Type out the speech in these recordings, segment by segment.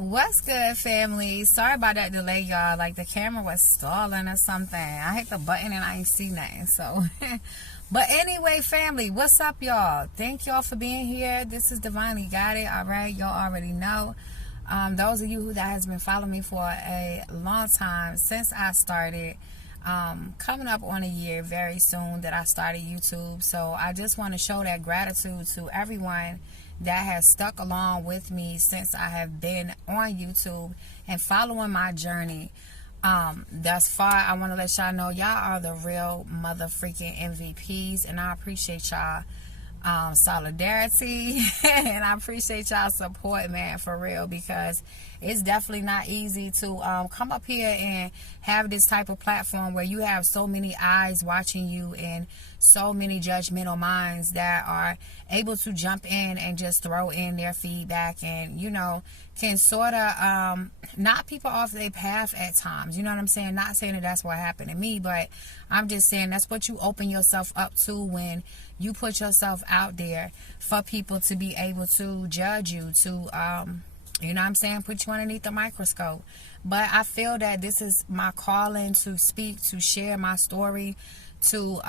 What's good, family? Sorry about that delay, y'all. Like, the camera was stalling or something. I hit the button and I ain't see nothing. So, but anyway, family, what's up, y'all? Thank y'all for being here. This is Divinely Guided. All right, y'all already know. Those of you who that has been following me for a long time, since I started, coming up on a year very soon that I started YouTube. So I just want to show that gratitude to everyone that has stuck along with me since I have been on YouTube and following my journey thus far. I want to let y'all know y'all are the real mother freaking MVPs, and I appreciate y'all solidarity and I appreciate y'all support, man, for real, because it's definitely not easy to come up here and have this type of platform where you have so many eyes watching you and so many judgmental minds that are able to jump in and just throw in their feedback and, you know, can sort of knock people off their path at times. You know what I'm saying? Not saying that that's what happened to me, but I'm just saying that's what you open yourself up to when you put yourself out there for people to be able to judge you, to you know what I'm saying, put you underneath the microscope. But I feel that this is my calling to speak, to share my story, to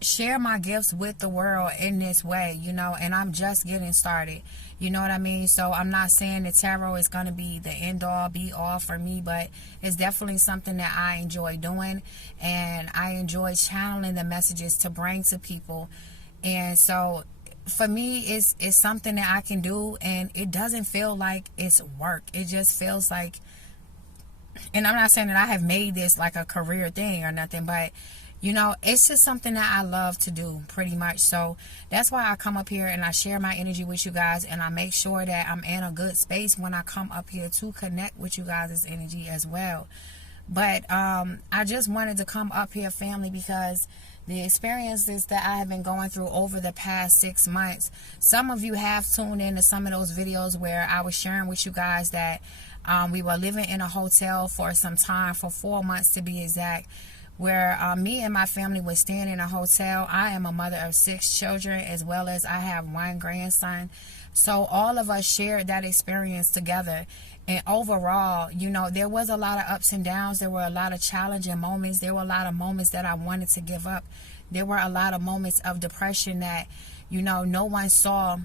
share my gifts with the world in this way, you know, and I'm just getting started. You know what I mean? So I'm not saying that tarot is going to be the end all be all for me, but it's definitely something that I enjoy doing, and I enjoy channeling the messages to bring to people. And so for me, it's something that I can do, and it doesn't feel like it's work. It just feels like, and I'm not saying that I have made this like a career thing or nothing, but you know, it's just something that I love to do, pretty much. So that's why I come up here and I share my energy with you guys, and I make sure that I'm in a good space when I come up here to connect with you guys' energy as well. But I just wanted to come up here, family, because the experiences that I have been going through over the past 6 months, some of you have tuned in to some of those videos where I was sharing with you guys that we were living in a hotel for some time, for 4 months to be exact, where me and my family was staying in a hotel. I am a mother of 6 children, as well as I have 1 grandson. So all of us shared that experience together. And overall, you know, there was a lot of ups and downs. There were a lot of challenging moments. There were a lot of moments that I wanted to give up. There were a lot of moments of depression that, you know, no one saw.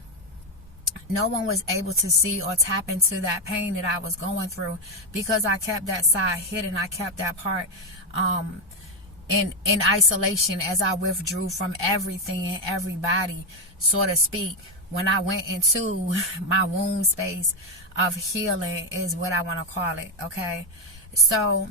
No one was able to see or tap into that pain that I was going through, because I kept that side hidden. I kept that part in isolation, as I withdrew from everything and everybody, so to speak. When I went into my womb space of healing, is what I want to call it. Okay, so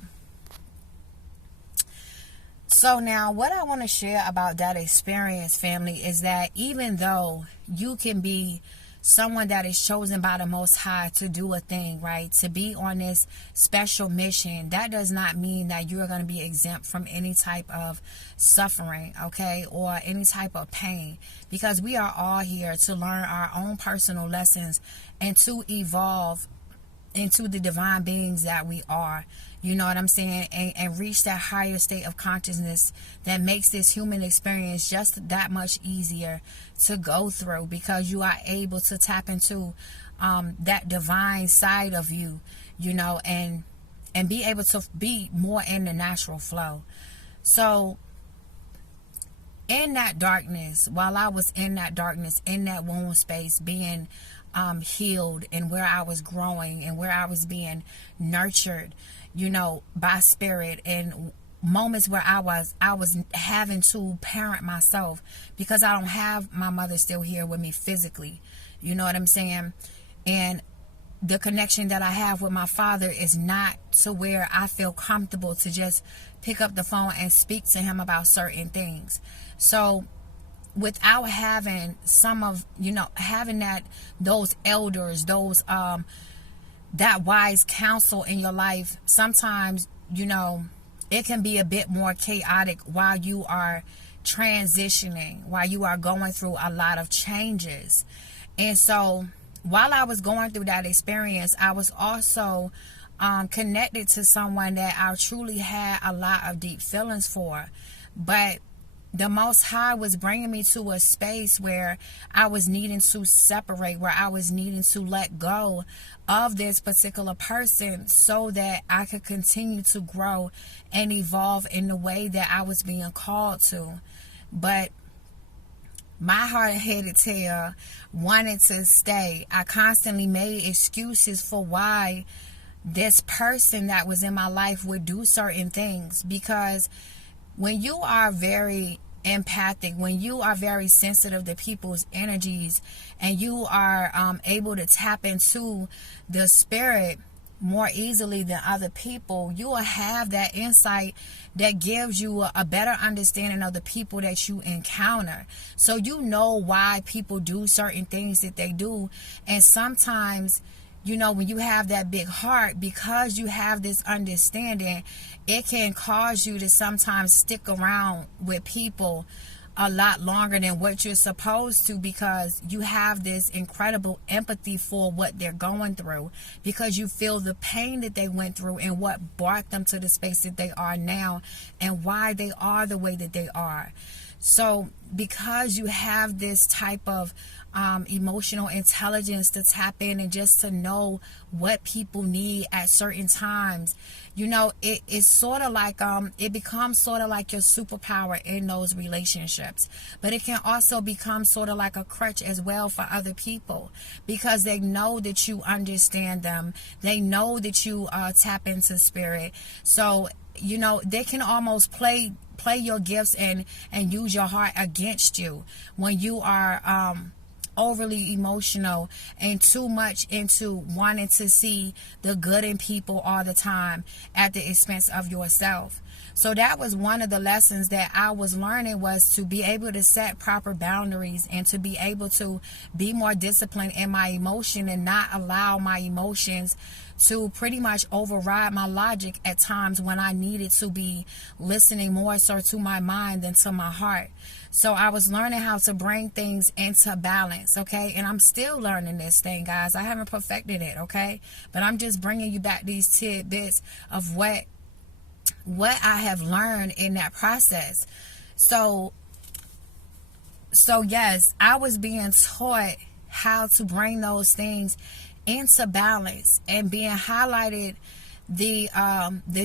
now what I want to share about that experience, family, is that even though you can be someone that is chosen by the Most High to do a thing, right, to be on this special mission, that does not mean that you're going to be exempt from any type of suffering, okay, or any type of pain, because we are all here to learn our own personal lessons and to evolve into the divine beings that we are. You know what I'm saying? And reach that higher state of consciousness that makes this human experience just that much easier to go through, because you are able to tap into that divine side of you, you know, and be able to be more in the natural flow. So in that darkness, while I was in that darkness, in that womb space, being healed, and where I was growing and where I was being nurtured, you know, by spirit, and moments where I was having to parent myself, because I don't have my mother still here with me physically, you know what I'm saying? And the connection that I have with my father is not to where I feel comfortable to just pick up the phone and speak to him about certain things. So without having some of, you know, having those elders, those that wise counsel in your life, sometimes, you know, it can be a bit more chaotic while you are transitioning, while you are going through a lot of changes. And so while I was going through that experience, I was also connected to someone that I truly had a lot of deep feelings for. But the Most High was bringing me to a space where I was needing to separate, where I was needing to let go of this particular person so that I could continue to grow and evolve in the way that I was being called to. But my hard-headed tail wanted to stay. I constantly made excuses for why this person that was in my life would do certain things, because when you are very empathic, when you are very sensitive to people's energies, and you are able to tap into the spirit more easily than other people, you will have that insight that gives you a better understanding of the people that you encounter. So you know why people do certain things that they do. And sometimes, you know, when you have that big heart, because you have this understanding, it can cause you to sometimes stick around with people a lot longer than what you're supposed to, because you have this incredible empathy for what they're going through, because you feel the pain that they went through and what brought them to the space that they are now and why they are the way that they are. So because you have this type of emotional intelligence to tap in and just to know what people need at certain times, you know, it's sort of like it becomes sort of like your superpower in those relationships. But it can also become sort of like a crutch as well for other people, because they know that you understand them, they know that you tap into spirit. So, you know, they can almost play your gifts and use your heart against you when you are overly emotional and too much into wanting to see the good in people all the time at the expense of yourself. So that was one of the lessons that I was learning, was to be able to set proper boundaries and to be able to be more disciplined in my emotion and not allow my emotions to pretty much override my logic at times when I needed to be listening more so to my mind than to my heart. So I was learning how to bring things into balance, okay? And I'm still learning this thing, guys. I haven't perfected it, okay? But I'm just bringing you back these tidbits of what I have learned in that process. So yes, I was being taught how to bring those things into balance and being highlighted the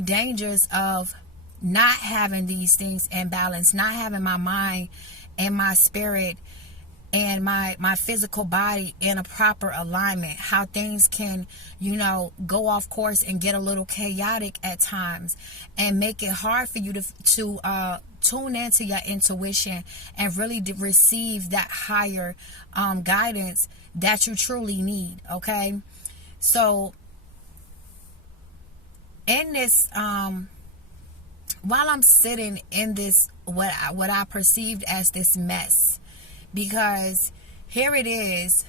dangers of not having these things in balance, not having my mind and my spirit and my physical body in a proper alignment, how things can, you know, go off course and get a little chaotic at times and make it hard for you to tune into your intuition and really receive that higher guidance that you truly need, okay? So in this while I'm sitting in this what I perceived as this mess, because here it is,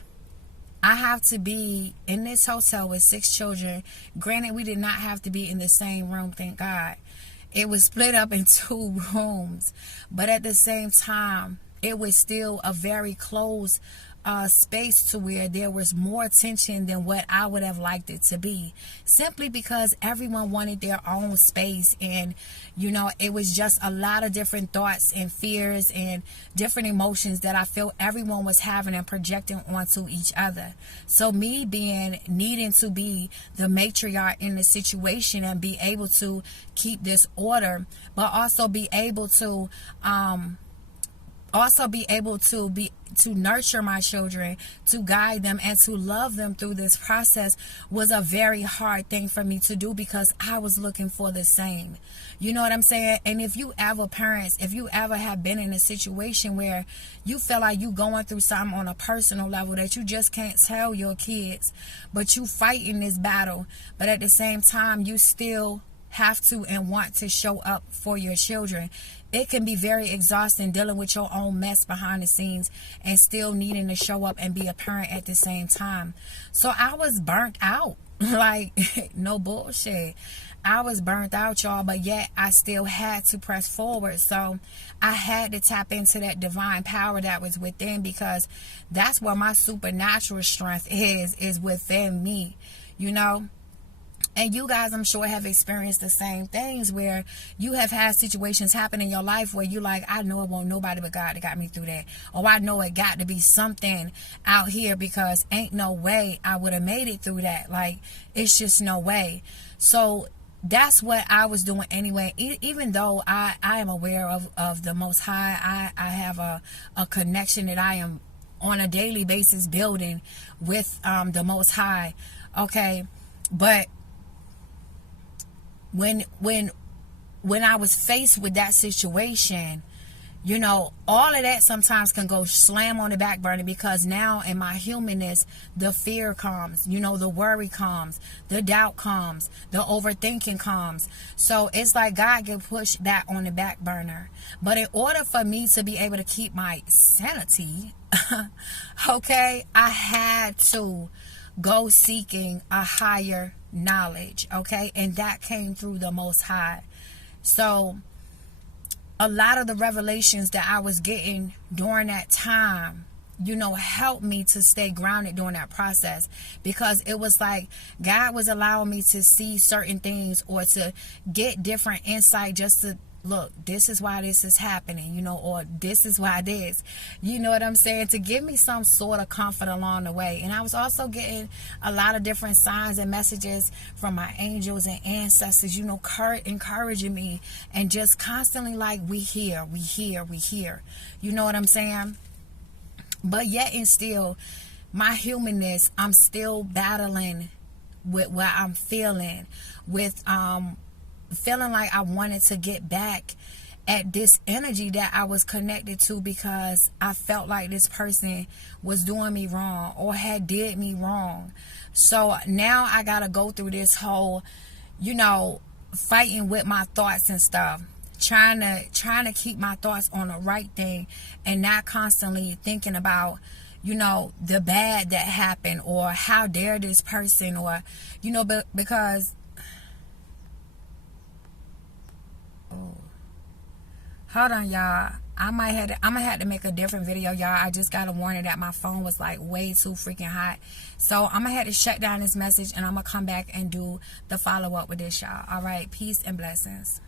I have to be in this hotel with 6 children. Granted, we did not have to be in the same room, thank God. It was split up in 2 rooms, but at the same time, it was still a very close space to where there was more tension than what I would have liked it to be, simply because everyone wanted their own space. And you know, it was just a lot of different thoughts and fears and different emotions that I feel everyone was having and projecting onto each other. So me needing to be the matriarch in the situation and be able to keep this order, but also be able to to nurture my children, to guide them, and to love them through this process was a very hard thing for me to do, because I was looking for the same. You know what I'm saying? And if you ever have been in a situation where you feel like you going through something on a personal level that you just can't tell your kids, but you fight in this battle, but at the same time you still have to and want to show up for your children, it can be very exhausting dealing with your own mess behind the scenes and still needing to show up and be a parent at the same time. So I was burnt out. Like, no bullshit. I was burnt out, y'all, but yet I still had to press forward. So I had to tap into that divine power that was within, because that's where my supernatural strength is within me, you know. And you guys, I'm sure, have experienced the same things where you have had situations happen in your life where you like, I know it won't nobody but God that got me through that. Or I know it got to be something out here, because ain't no way I would have made it through that. Like, it's just no way. So that's what I was doing anyway. Even though I am aware of the Most High, I have a connection that I am on a daily basis building with the Most High. Okay. But when I was faced with that situation, you know, all of that sometimes can go slam on the back burner, because now in my humanness, the fear comes, you know, the worry comes, the doubt comes, the overthinking comes. So it's like God can push that on the back burner. But in order for me to be able to keep my sanity, okay, I had to go seeking a higher knowledge, okay? And that came through the Most High. So a lot of the revelations that I was getting during that time, you know, helped me to stay grounded during that process, because it was like God was allowing me to see certain things or to get different insight, just to look, this is why this is happening, you know, or this is why this, you know what I'm saying, to give me some sort of comfort along the way. And I was also getting a lot of different signs and messages from my angels and ancestors, you know, encouraging me, and just constantly like, we here, you know what I'm saying. But yet and still, my humanness, I'm still battling with what I'm feeling, with feeling like I wanted to get back at this energy that I was connected to, because I felt like this person was doing me wrong or had did me wrong. So now I gotta go through this whole, you know, fighting with my thoughts and stuff, trying to keep my thoughts on the right thing, and not constantly thinking about, you know, the bad that happened, or how dare this person, or, you know, because hold on, y'all. I'm gonna have to make a different video, y'all. I just got a warning that my phone was like way too freaking hot. So I'm gonna have to shut down this message, and I'm gonna come back and do the follow-up with this, y'all. All right, peace and blessings.